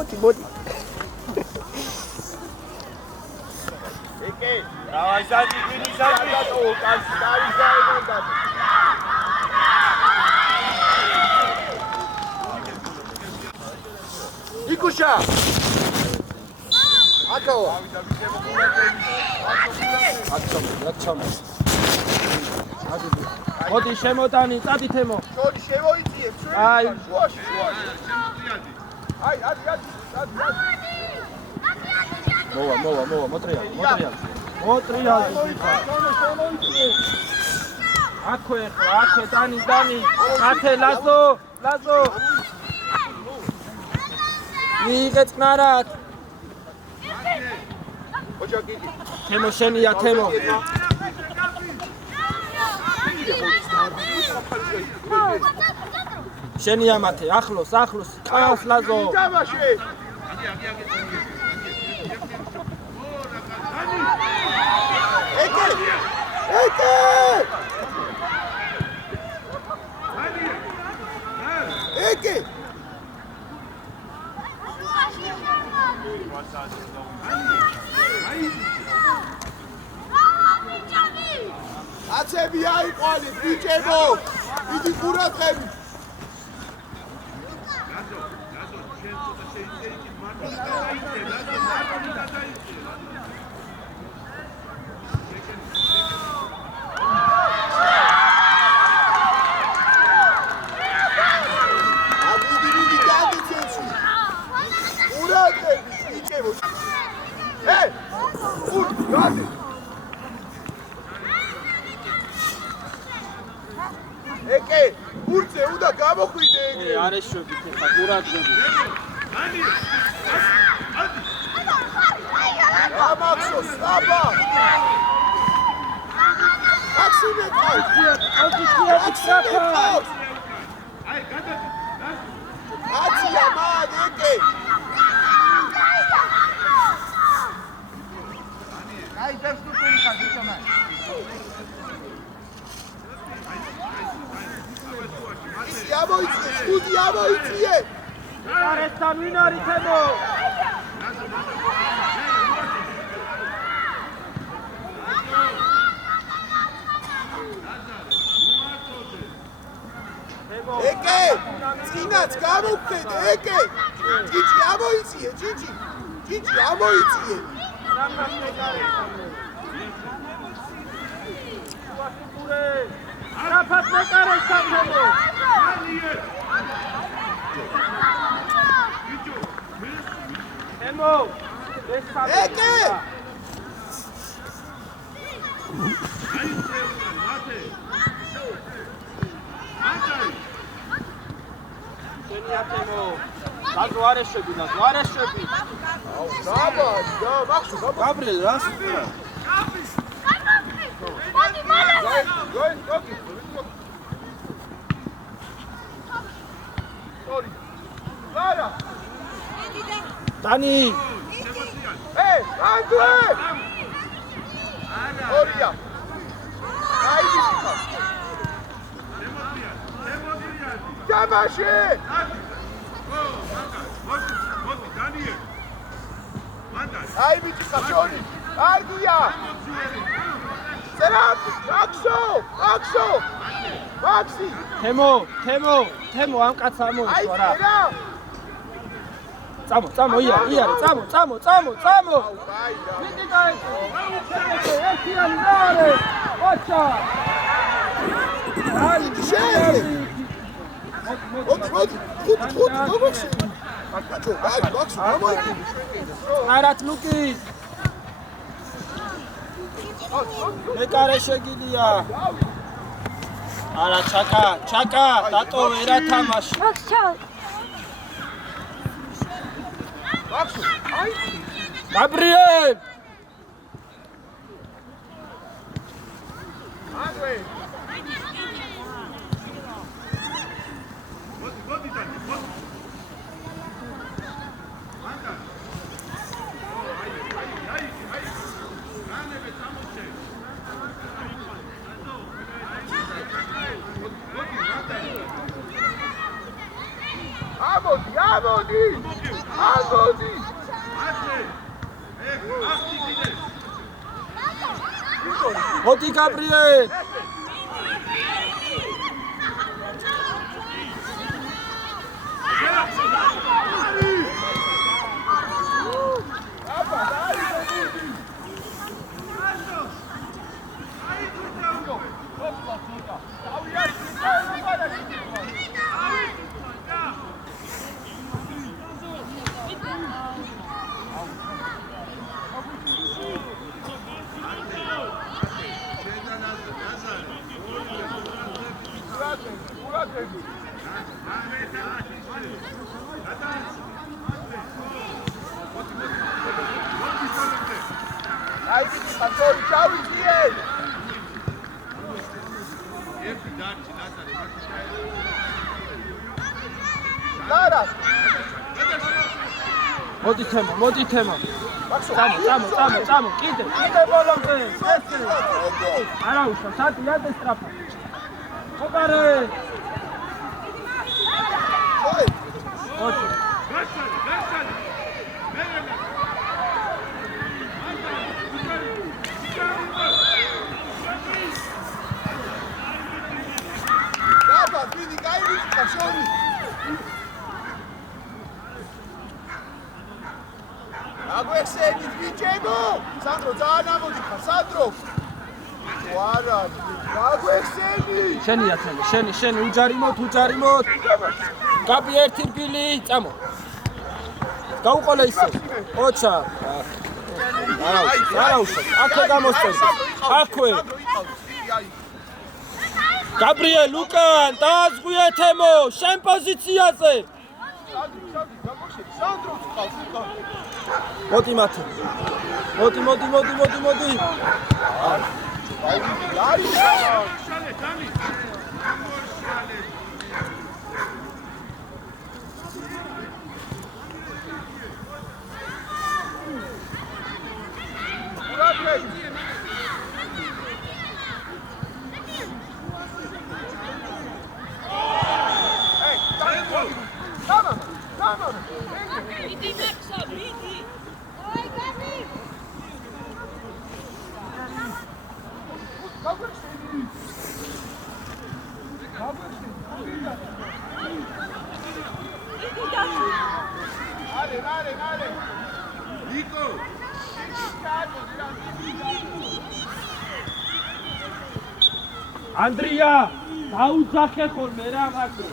მოდი. ეკე, დავაი საჭირი დატო, კაცი დავის დაემონდა. იკუშა. აკაო. მოდი შემოტანი, წადი თემო. შორი შემოიწიე, აი. შუაში. აი, მოვა, მოტრია. აქვე, დანი. ათე, ლაზო. მიიღე წნარად. ოჯა გიგი. თემო შენია, თემო. შენია მათე, ახლოს, ყავს ლაზო. თამაში. ეკე. აცები აიყვანეთ, ბიჭებო. დიდი ყურადღებით. ეკე, ურცე უნდა გამოხვიდე ეგრე. არ ეშვებით ხა ყურადღებით. ამაქსო, სტაბა. მაქსიმე ყავს. აი, გადა. აცია მან ეკე. აი, დევსტუპენი ხაჯიჩამა. Studi ამოიწიე. კარესთან ვინ არის თემო? ეკე, წინაც გამოვხედე, ეკე. ჯიჯი ამოიწიე, ჯიჯი ამოიწიე. არაფათ მეკარესთან თემო. თემო, ეს ეკე. შენია თემო. ლაზო არ ეშვები. აუ, დაბა, მაქსო, გაბრიელ რას? Going, Sorry. Lara. Dani. Hey, Andre. Oria. Ai, bicho. Tamashi. Ai, bicho, cachorro. Argia. Axo! Maxi! თემო, ამ კაცს ამოიშვა რა. წამო, იარე, წამო. მიდი გაიგო. ერთიანი დაარე. ოჩა. აი, შენ. მოდი, მოდი. აკაცო, აი, მაქსი, გამოიდი. არათ ლუკი. მეკარე შეგილია. არა, ჩაკა, დატო ვერა თამაში. მაქსი, აი. გაბრიელ. ანდრე. ამოდი ამოდი მოდი გაბრიელ მოდი თემო წამო კიდე ბოლომდე ესე არა უშვა სათი იადე სტრაფა ხობარე ოჩი დაბა ვინი გაივიწყა შორი აგვეხსენით ბიჭებო სანდრო ძალიან ამოდი ხარ სანდრო ვარა აგვეხსენი შენი უჯარიმოთ გაბი ერთი რგილი წამო გაუყოლე ისე ოჩა არა უშო აქვე გამოსწევდი აქვე გაბრიელ უკან დააზღვიე თემო შენ პოზიციაზე სანდრო წავს უკან მოდი მათე მოდი ანდრია დაუძახე ხოლმე რა მაგრო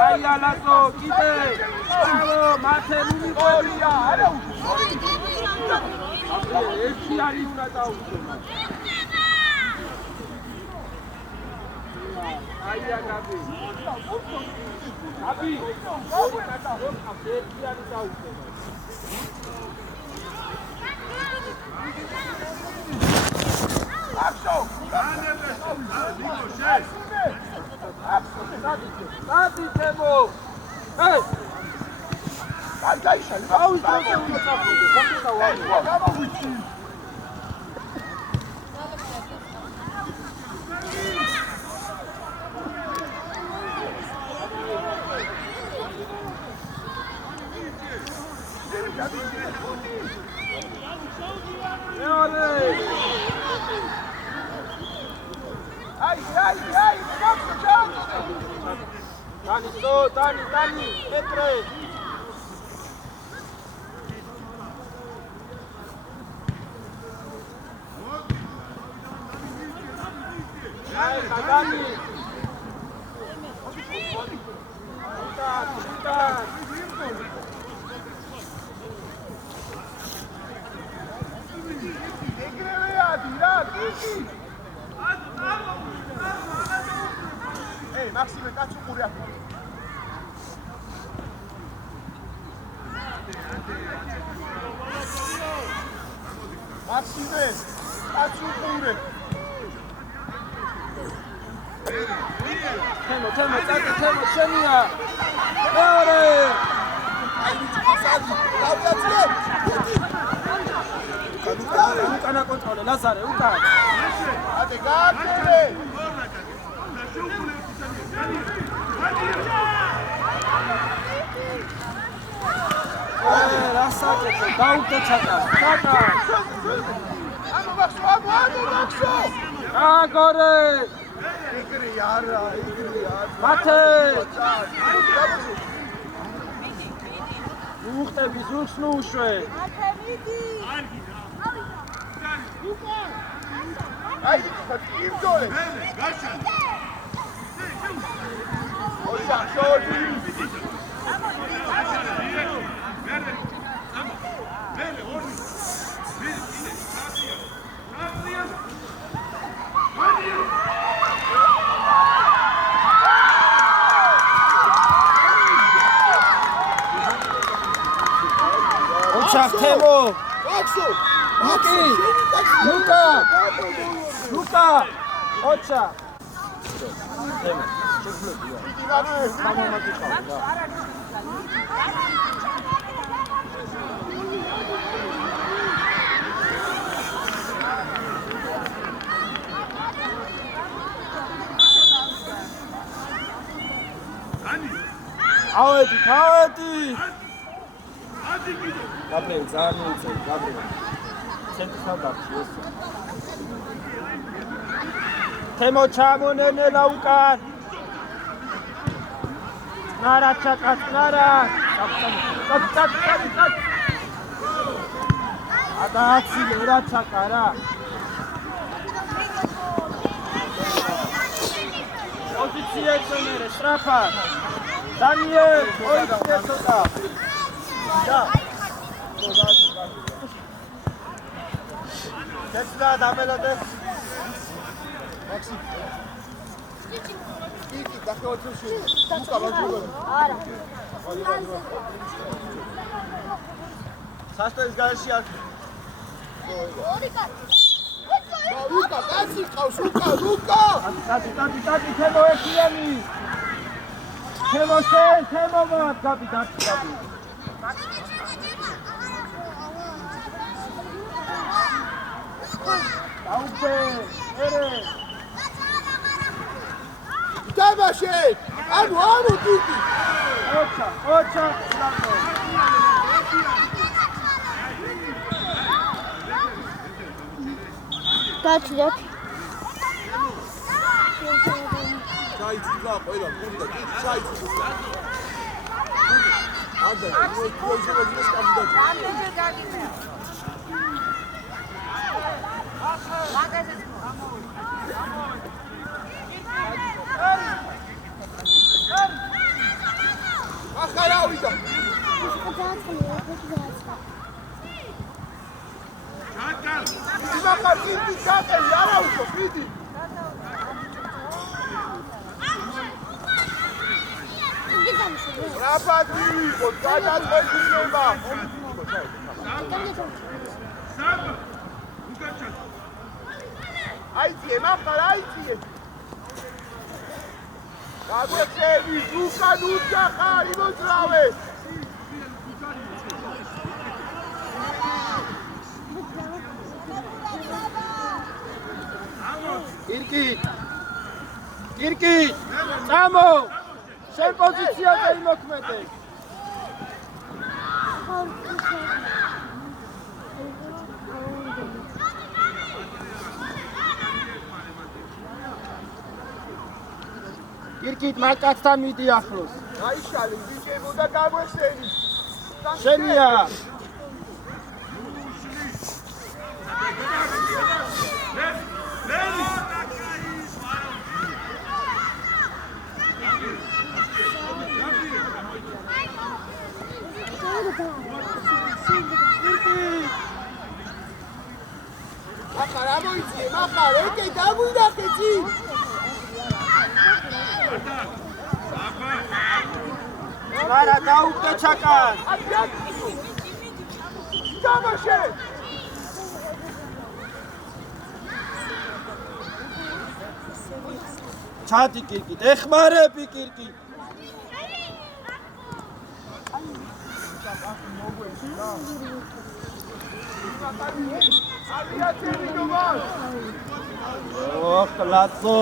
აი ალასო კიდე ბრავო მათე ნუმიკორია არა ერთი არის უნდა დაუშვება აი აგაბი აბი ერთი არის დაუშვება აბსო ნიკო შენ Sati temo. Hey. Ai, shall. How is that? Ai, Dani, entre. Ai, Dani. Ei, Maxime, cazzo pure a te. Maksime, açuqურე. თემო, წაკი, შენია. მეორე. აი ვიცი, დავდაცლე. უკანა კონტროლე, ლაზარე, უკან. ატე გააკეთე. რასაკეთე, დაუდგე ჩაკა. ამო მაქსო. აგორე. იგრი არა. მათე. უხტები ზურგს ნუ უშვე. აი იმდოლე. გარშა. ოცა, შორი. თემო მაქსო ლუკა ოჩა თემო ავედი გაბრიელ ძალიან მიუწევი გაბრიელ ცენტრთან დარჩი ეს თემო ჩამონენელა უკან ნარა ჩაკაც ნარა კაც ადაცილე რა ჩაკა რა პოზიცია ეცენერე შრაფა დანიელ ოიქე ცოტა და 됐다 담에다데 막시 이기 다케 어쩌시 누가 봐주고 알아 사스토 이스가시야 어디가 루카 같이 가우 루카 따지 테모에 기야니 테모세 테모마 가비 아웃대 에레 다바시 아무 두기 오차 გაჩვიდეთ საიჭულა ყველა გუნდა კი საიჭულა ანდა პროჟექტი ის კანდიდატი რამდენი გაგიწევ ახარავიდა იმახარ კიტი ჩატელი არა უშო კიტი რაფადი იყო გადაწყვეტილება აიძიე მახარ აიძიე გაგვეწევი უკან უძახარ იმოძრავე კირკი წამო შენ პოზიციაზე იმოქმედე კირკით მაკაცთან მიდი ახლოს აიშალი ბიჭებო და გაგვეწევი შენია მახარ ამოიძიე მახარ ეკე დაგვინახე წი არა დაუდგე ჩაკან თამაშე ჩადი კირკით ეხმარები კირკით ოხ ლაცო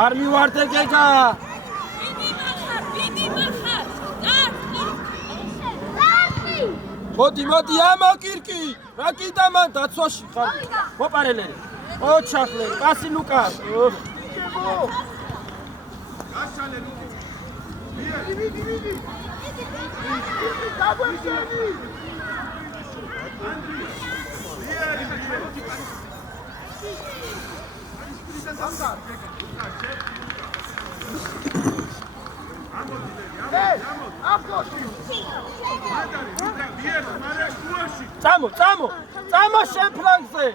არ მივარდე გეგა მოდი ამა კირკი რა კიდა მან დაცვაში ხარ მოპარელერი ოჩახლე პასი ლუკას წამო შენ ფლანგზე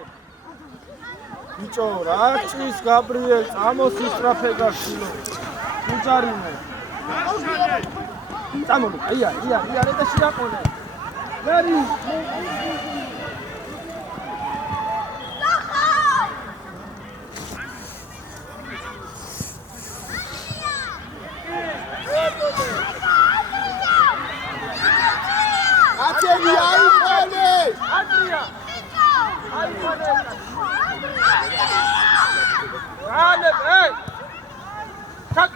ბიჭო რა ჭის გაბრიელ წამო სისტრაფე გახილო უჯარინე წამო ია და შეაყოლე ვერი აცენი აიყოლე ანდრია აიყოლე რანე თაკ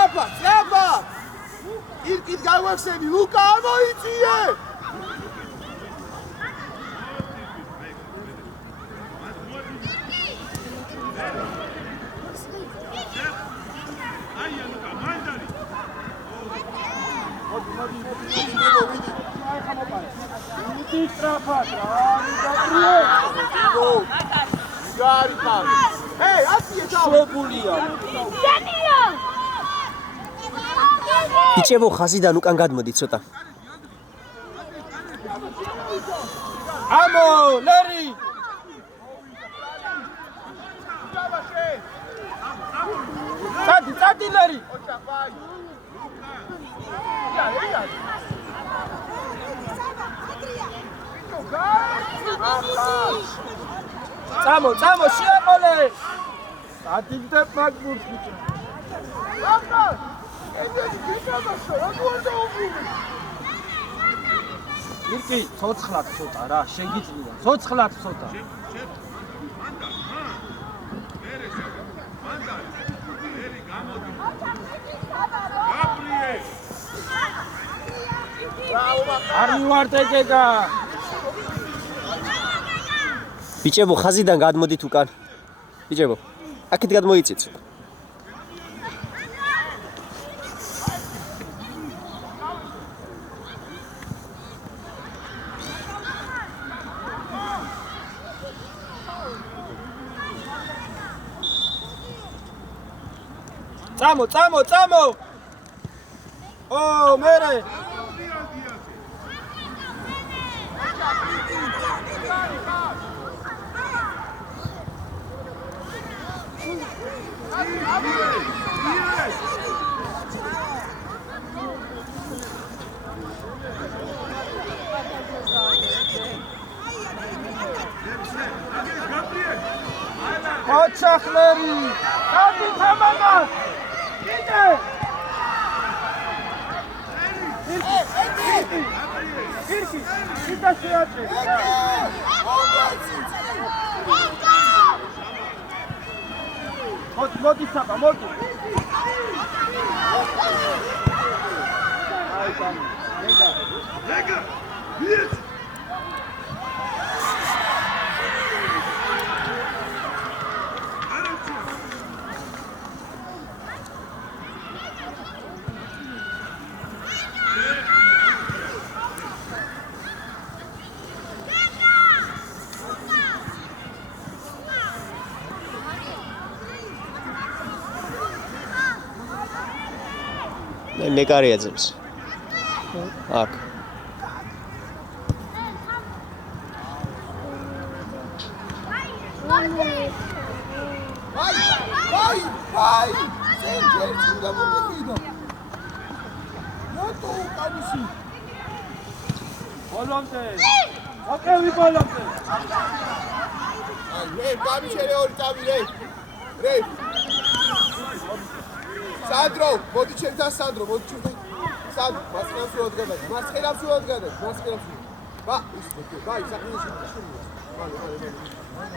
აბა ირკით გავახსენი ლუკა ამოიწიე ბიჭებო ხაზიდან უკან გადმოდით ცოტა ამო ლერი წადი ლერი წამო შეაყოლე დადიბდებ მაგბურს ბიჭო ირკი ცოცხლად ცოტა რა შეგიძლია ცოცხლად ცოტა არ მივარდე გეგა ბიჭებო ხაზიდან გადმოდით უკან ბიჭებო აქეთ გადმოიწით წამო ო მერე ოჩახლერი გადი თამამა იდე კირკი შიდა შეაჭერე მოდი საბა მოდი აი გამი ლეგა ვიეთ ნეკარი ეძებს. აქ. აი! ძენჯერში გამომიყიდო. ნატო კანისი. ბოლომდე. ოკევი ბოლომდე. აი, გამიშერე ორი წავი რე. რე. სანდრო, მოდი ჩემთან სანდრო, მოდი ჩემთან. სანდრო, მასკერას უადგადა. მასკერას უადგადა. მასკერას. ბა, ისე, ბაი, საქმეში.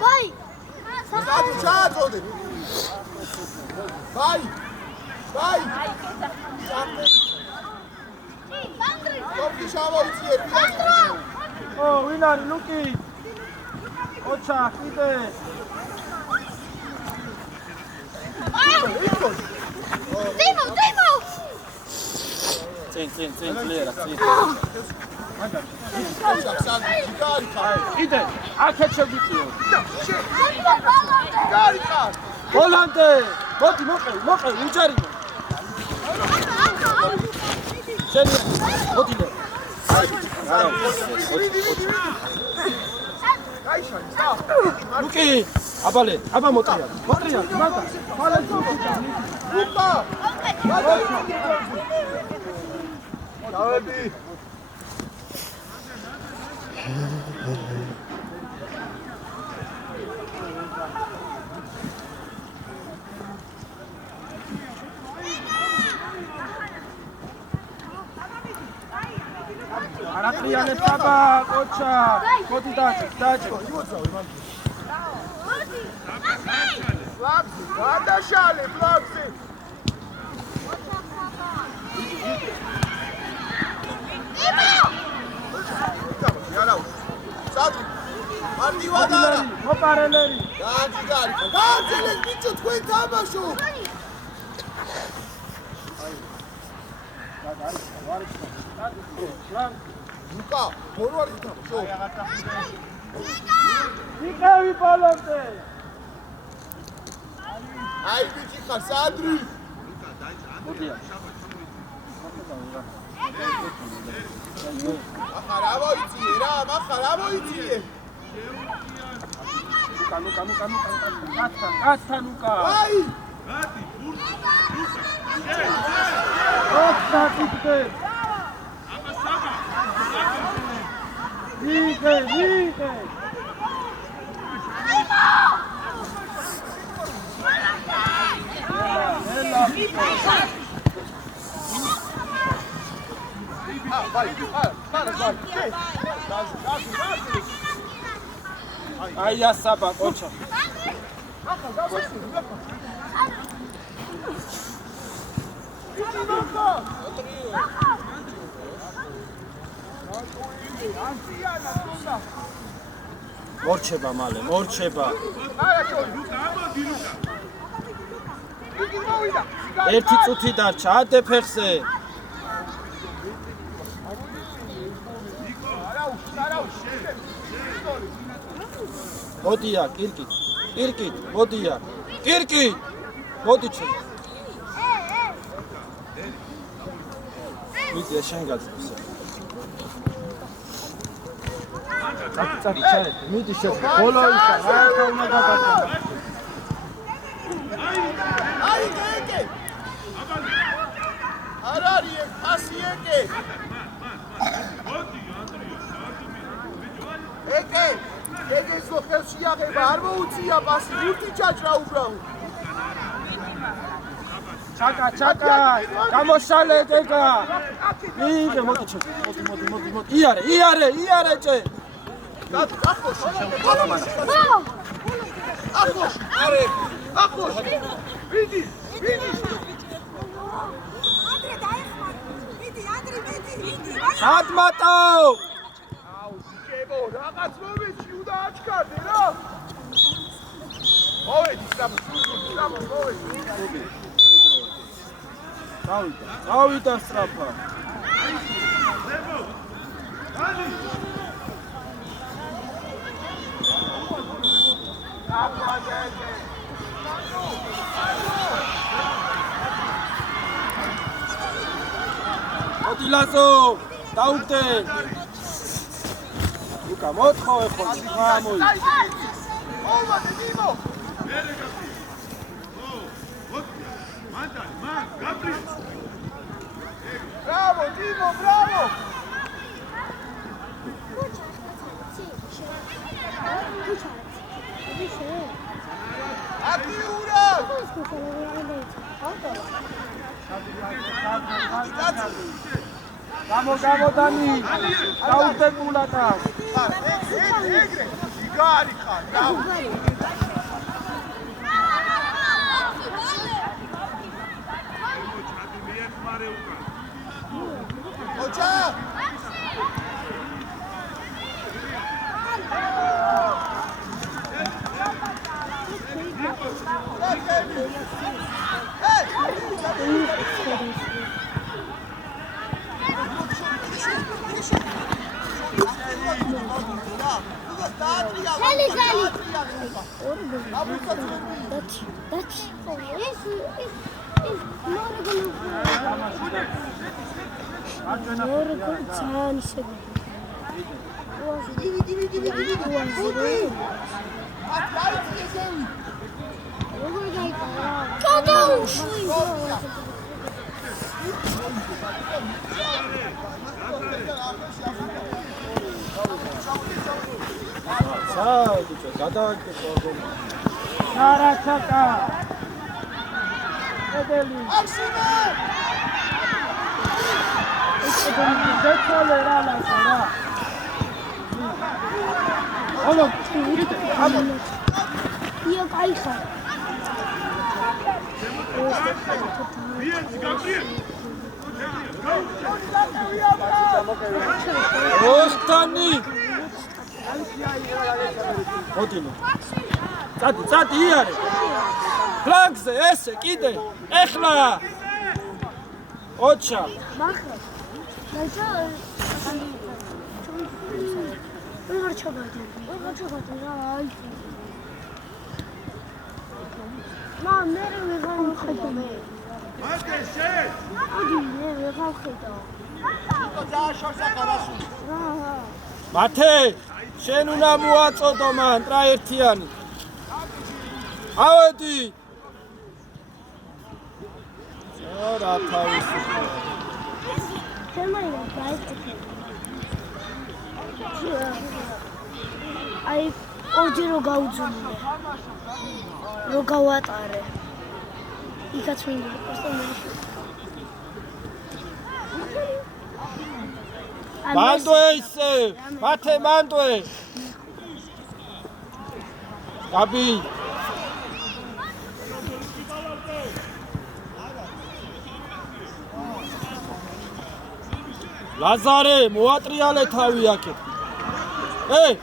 ბაი! სანდრო, ჩააწოდე. ბაი! ბაი! სანდრო. ბანდრი! ტოპი შავოიციე, პირადი. ო, ვინ არის ლუკი? ოჩა, კიდე. დიმო! წინ, ლიერა, წინ. სანდრო, გარი ხარ. კიდე, აქეთ შეგვიწიო. გარი ხარ. ბოლომდე. მოდი, მოყევი, უჯარინო. შენი, მოდი და. ლუკი, აბალე, აბა მოტრია, მაგა. ფალეთო. უპა! დავები. არატრიალებს აბა, კოჩა, მოდი დაჭე. ფლაქსი, გადაშალე ფლაქსი. სადრი მარტივად არა მოპარელერი გააძილეთ ბიჭო თქვენ თამაშო ლუკა ფორვარდი თამაშო ვიყევი ბოლომდე აი ბიჭი ხარ სადრი ახლა მოიციე რა ახლა მოიციე ლუკა კაცთან უკა აი ოხტაკიდე ვიღე აი ასაბა კოჩა მორჩება მალე მორჩება ერთი წუთი დარჩა ადე ფეხზე მოდია კირკით მოდია კირკით მოდი ჩე ვიდე შენ გაძლევს წაკი ჩაერთ მიდი შენ ბოლოისა რა უნდა გადაგა აი გეკე არარი ფასი ეკე ეკე ეგეს რო ხელში აღება არ მოუწია პასი უთი ჩაჭრა უბრალოდ ჩაკა გამოსალე ეგა მიიღე მოდი ჩე მოდი იარე ჭე ახლოს ვიდი სათმატო კებო რაღაც მომენტში უნდა აჩქარდე რა მოვედი სტრაფა მოვედი გავიდა სტრაფა მოდი ლაზო დაუგდე ლუკა მოთხოვე ხო გამოი მოვადი დიმო Bravo, Timo, bravo! Aqui, Ura! Gamo, Dani! Daute pulata! Egre! Igari, cara! Bravo! Ocha! Ostani! Odino. Წადი იარე. ფლანგზე ესე კიდე. ეხლა. ოჩა. მახლა. დაიჭა. როგორ ჩოგადი რა აი. მე ვეღარ ხედავ მე. Mate, შენ! ადი მე ვეღარ ხედავ. დააშორსა ყარასული. მათე, შენ უნდა მოაწოდო მან ტრაერთიანი. ავედი. რა თავისი. შემაინა დაიწყე. აი, ორჯერ რო გაუძუნე. რო გავატარე. იქაც მინდა პოსტომეში. მანდვე ისე, მათე მანდვე. გაბი. ლაზარე, მოატრიალე თავი აქეთ. Ai,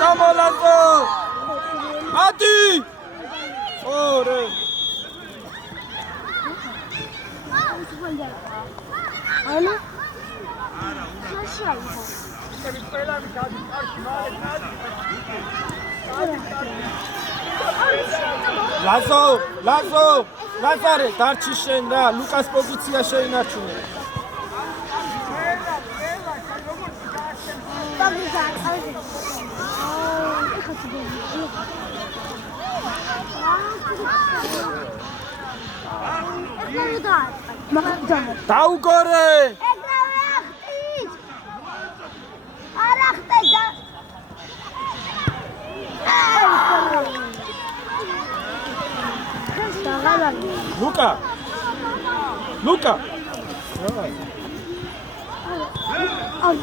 Წამო ლაზო მათი ორე ანა ლაზარე დარჩი შენ რა ლუკას პოზიცია შეინარჩუნე დაუგორე ლუკა აი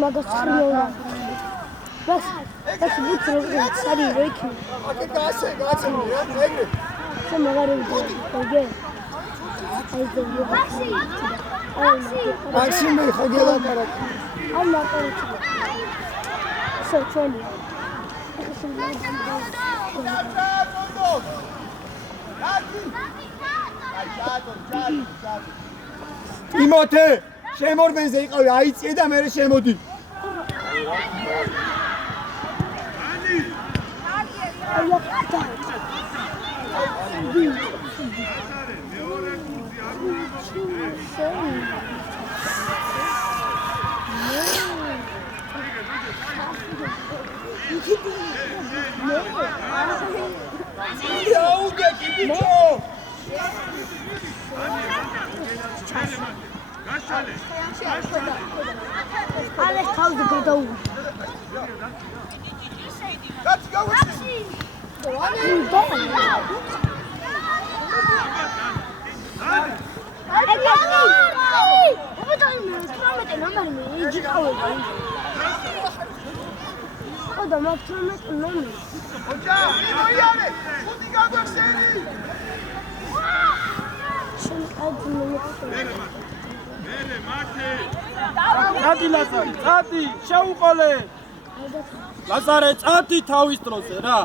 მაგას ხრიოლა ბას ბუცრო სარი როიქი აკე გასე ეგრე შემოგარე ვიგე აი ზეო მაქსიმე ხოგელა კარა აი მაგარი სოჩონი იმოთე შემორბენზე იყავი აიწიე და მე შემოდი Ale kaldı gadau. Let's go. წადი ლაზარე, წადი, შეუყოლე. ლაზარე, წადი თავის დროზე რა.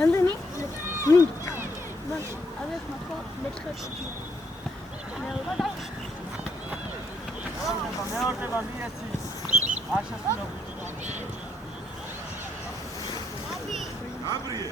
ამდენი? მას არის მაქო მეთხეში. მეორდება მიეცი. აშასულა. აბრიე.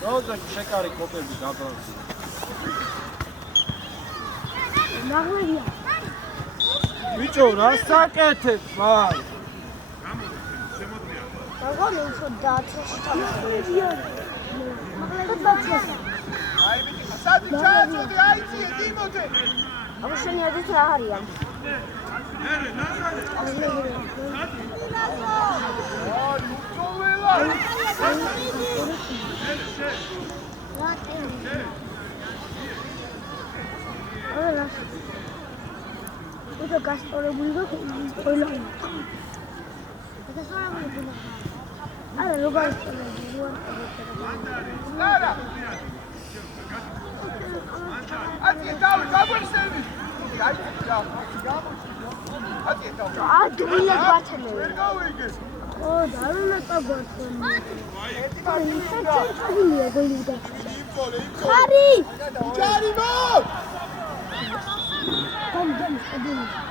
Rozak შეკარი კოპები გაბრალს. ნაღმებია. ბიჭო, რა საკეთებ, ვარ? როგორ უფრო დააცეს თამაშია. აი ბიჭი, სადი ჩააწოდი, აიწიე დიმოთე. აბა შენი ადით რა არია? უდა გასწორებული და ყველა გასწორებული არა როგორ არა ატი დავი გაგვიხსენები ადრიად ვაცემე ვერ გავიგე ო დარუნატა გვაცხენე საჭიროა გოლი დაჩა ხარი ჯარი მო გამ სტადიონი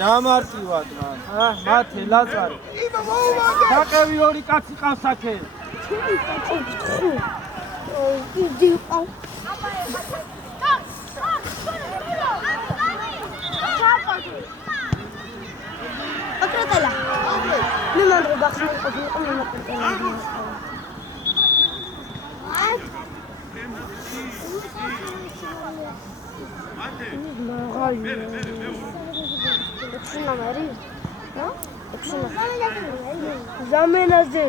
რა მარტივად რა მათე ლაზარე დაყევი ორი კაცი ყავს აქე იდი ყავ აკრატელა მე მანდ გახსნა ყოფილი მე მოკრატელა Zamenaze.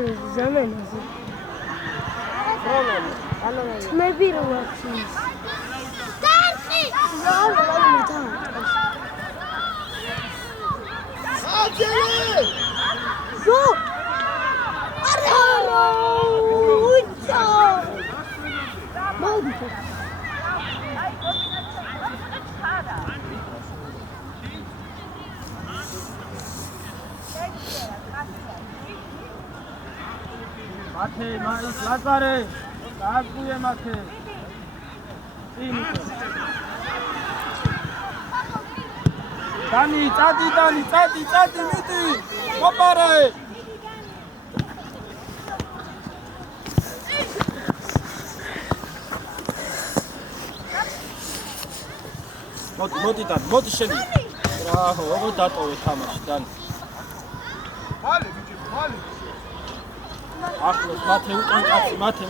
Me bir vaxtimiz. Dansi! Acele! Şu! Araro! Uça! Maldi. მათე მაის ლაზარე დააგუე მათე დანი წადი მიდი მოპარე მოდი შენი რაჰო როგორ დატოვე თამაში დანი მალე ბიჭი მალე ახლოს მათე უკან კაცი მათე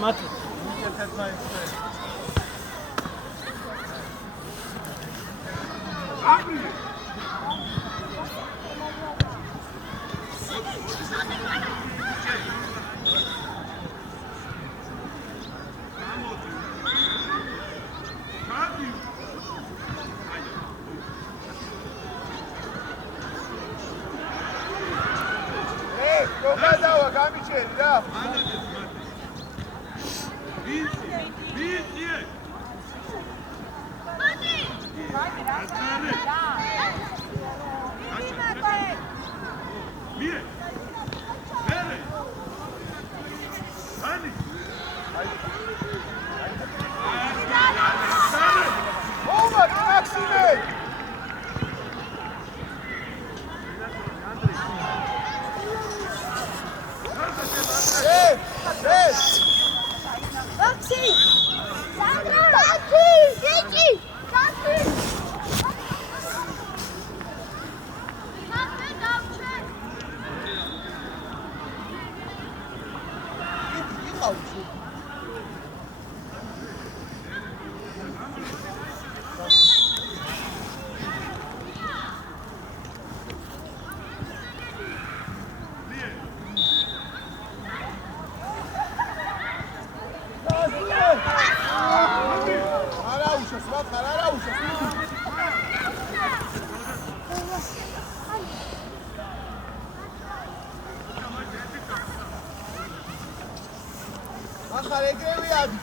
გოგადავა გამიჩერი რა ახალ ეგრევე ადი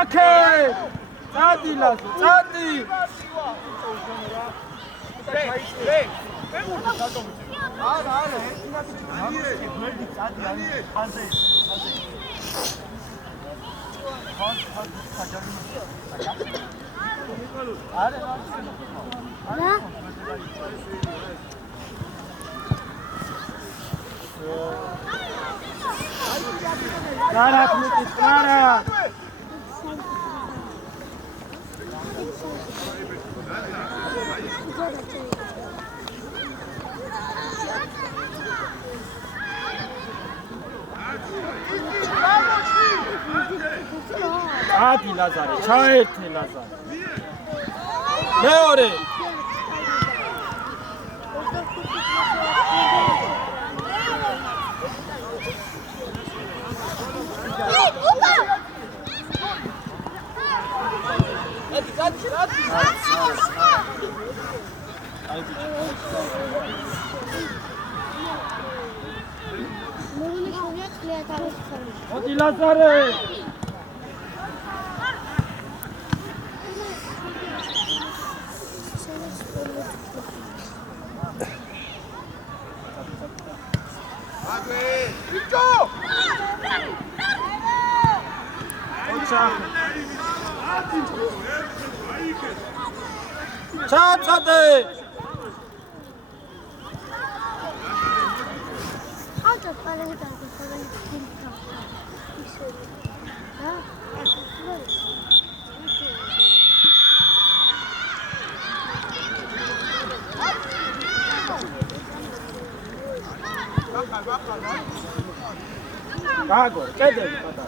აკე! წადი ლაზო, წადი! Cara, cara! Adi Lazare, çaerte Lazare. Meore. Adi Lazare. Çatade. Alta para de tanto, para de Gago, kede pata.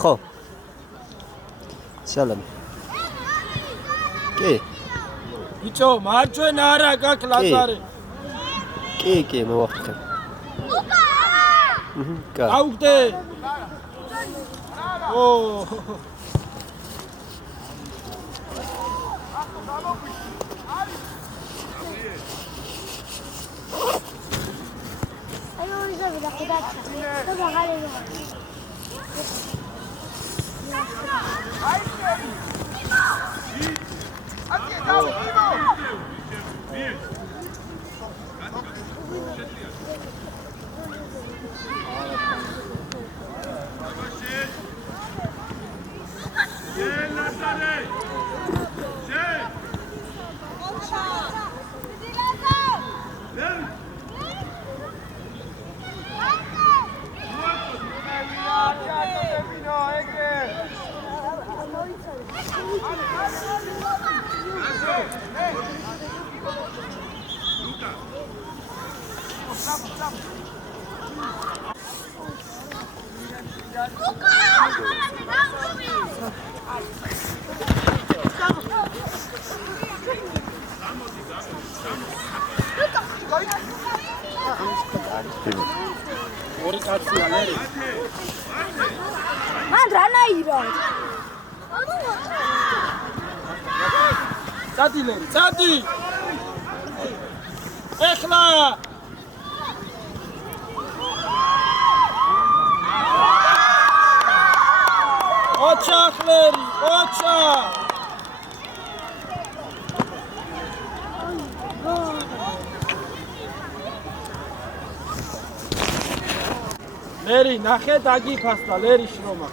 ხო. სალამი. კი. ბიჭო, მარჯვენა არა გაქვს ლაზარე. კი, მოვახერხე. კა. აუგდე. ო. Ay, hoy se ve la cudacha. Todo vale. ორი კაცია ლერი. მან რანაირო? წადი ლერი, წადი. ეხლა. ოჩახ ლერი, ოჩა. ლერი ნახე დაგიფასდა ლერი შრომა.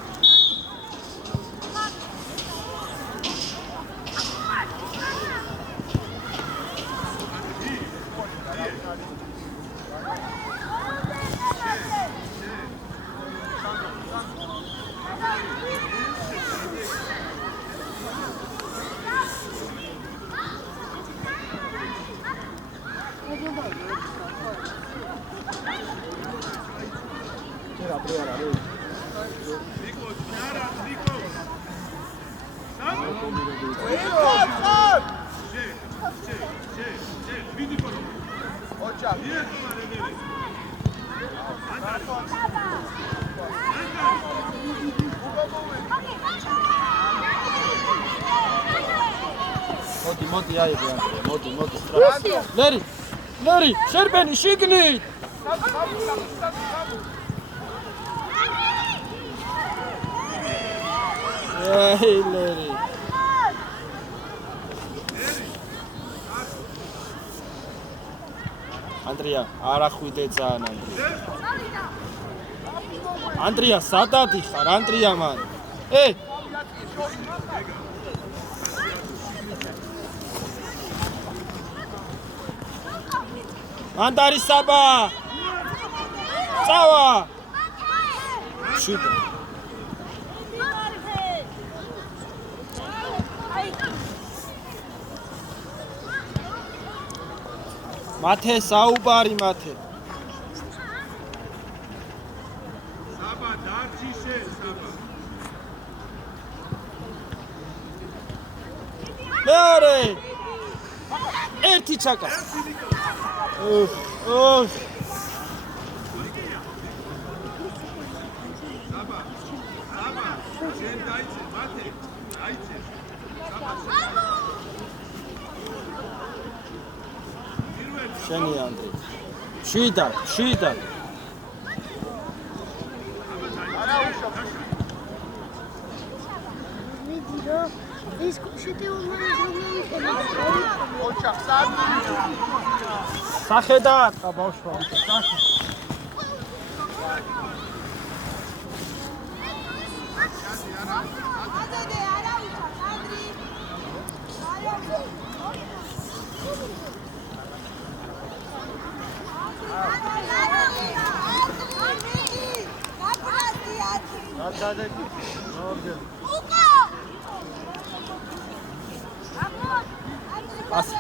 მოდი აიღე ანდრია, მოდი სტრაფი. ლერი, შერბენი შიგნით. ეი ლერი. ანდრია, არა ხვიდე ძალიან ანდრია, სადადი ხარ ანდრია მან. მანდარი საბა. წავა. შიდა. მათე საუბარი მათე. საბა დარჩიშე საბა. მეორე. ერთი ჩაკა. შენ დაიცე მათე. დაიცე. შენი ანდრე. შიდა. ვიდიო ის კუშეთი სახედა ატყა ბავშვო.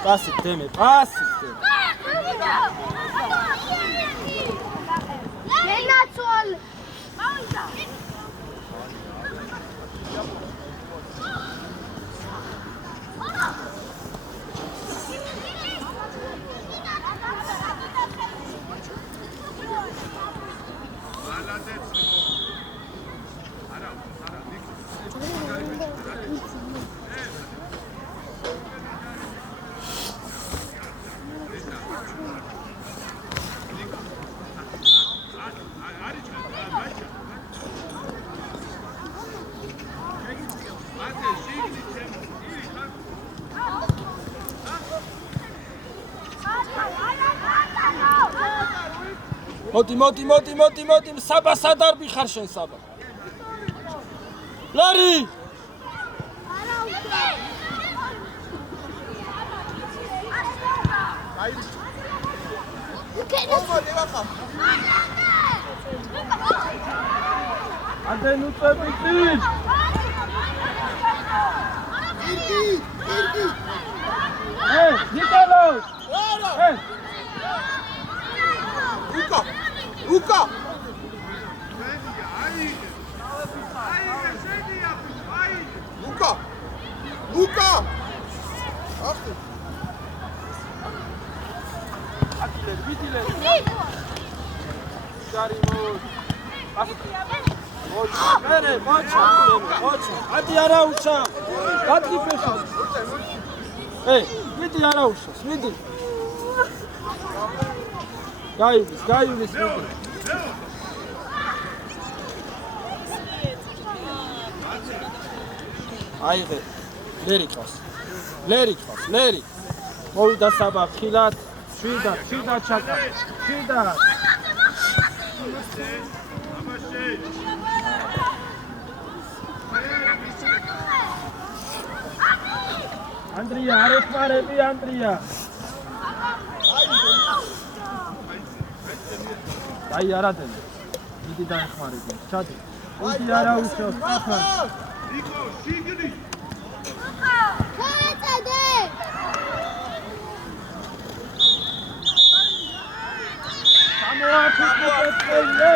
Pasi, teme. ნაცვალ მოდი, საბა სადარბი ხარ შენ საბა. ლარი! ანდენ უწებდი! ნიკოლო! Luca! Luca! Adi ara uça. Adi peşa. Midi ara uça. Midi. Gayulis. აიღე ლერი მოვიდა საბა ხილად შვიდა ჩაკა შვიდა ანდრია არ ეხმარები ანდრია აი არადენ მიდი დაეხმარები ჩადი იგი არა უშავს ახლა Niko, შიგნით. მოეწადე. გამოაქვეყნე.